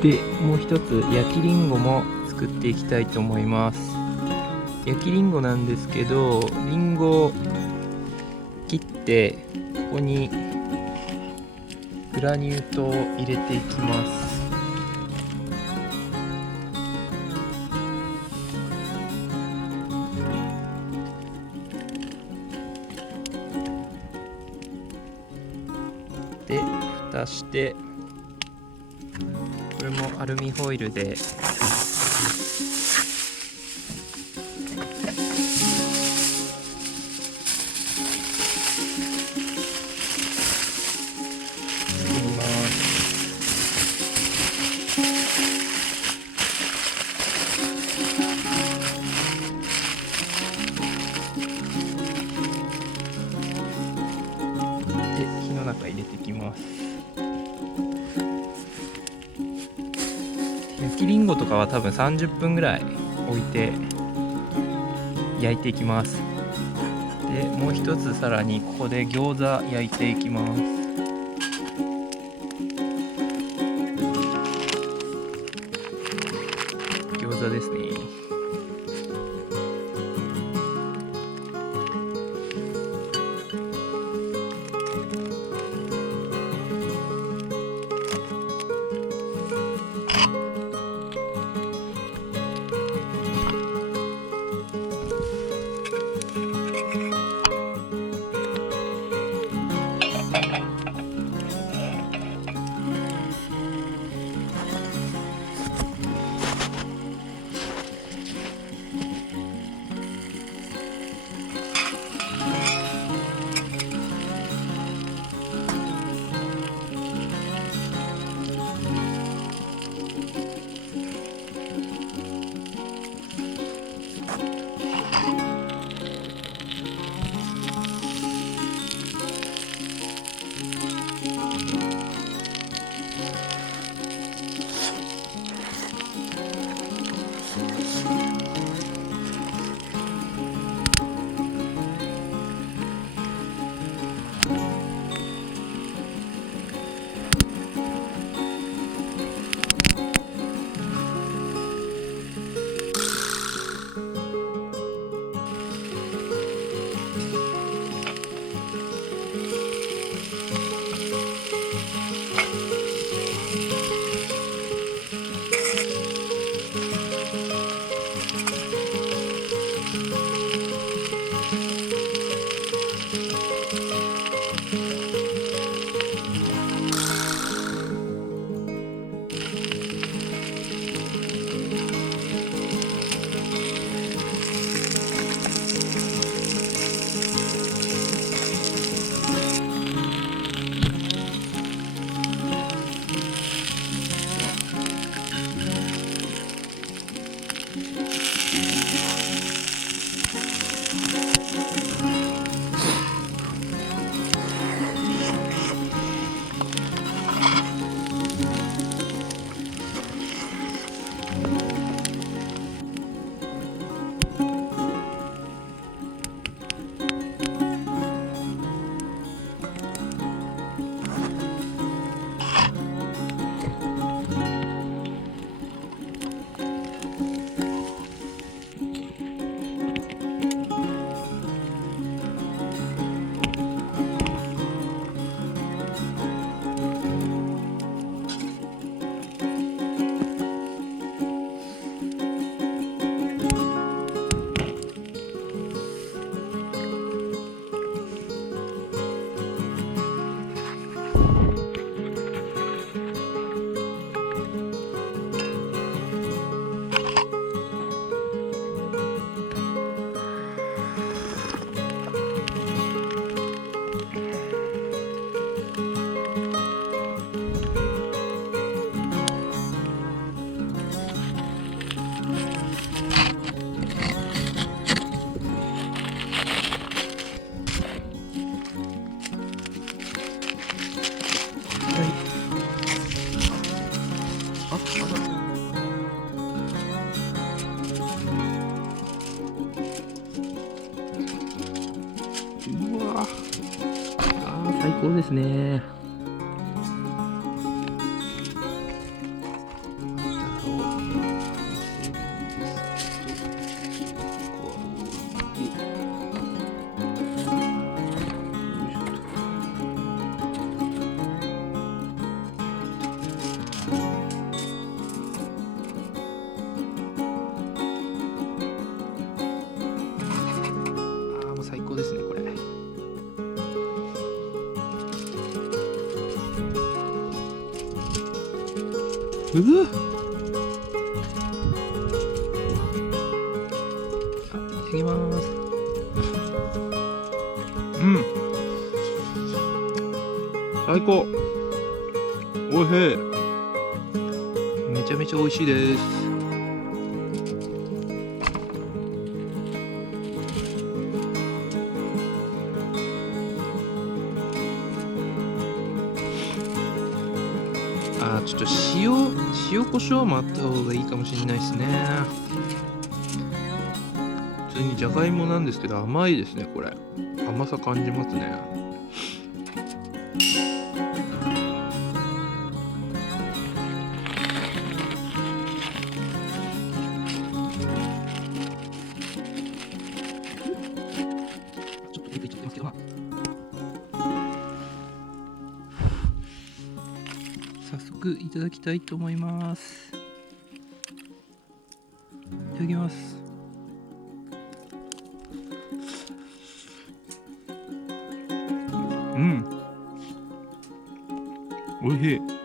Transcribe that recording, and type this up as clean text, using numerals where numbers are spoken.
で、もう一つ焼きりんごも作っていきたいと思います。焼きりんごなんですけど、りんごを切ってここにグラニュー糖を入れていきます。で、蓋して、これもアルミホイルで包みます。で、火の中入れていきます。焼きりんごとかは多分30分ぐらい置いて焼いていきます。で、もう一つさらにここで餃子焼いていきます。餃子ですね。うわ最高ですね。いただきます。最高。おいしい。めちゃめちゃ美味しいです。ちょっと塩コショウもあった方がいいかもしれないですね。普通にじゃがいもなんですけど甘いですね。これ甘さ感じますね。ちょっと出ていっちゃってますけどな。早速いただきたいと思います。いただきます。おいしい。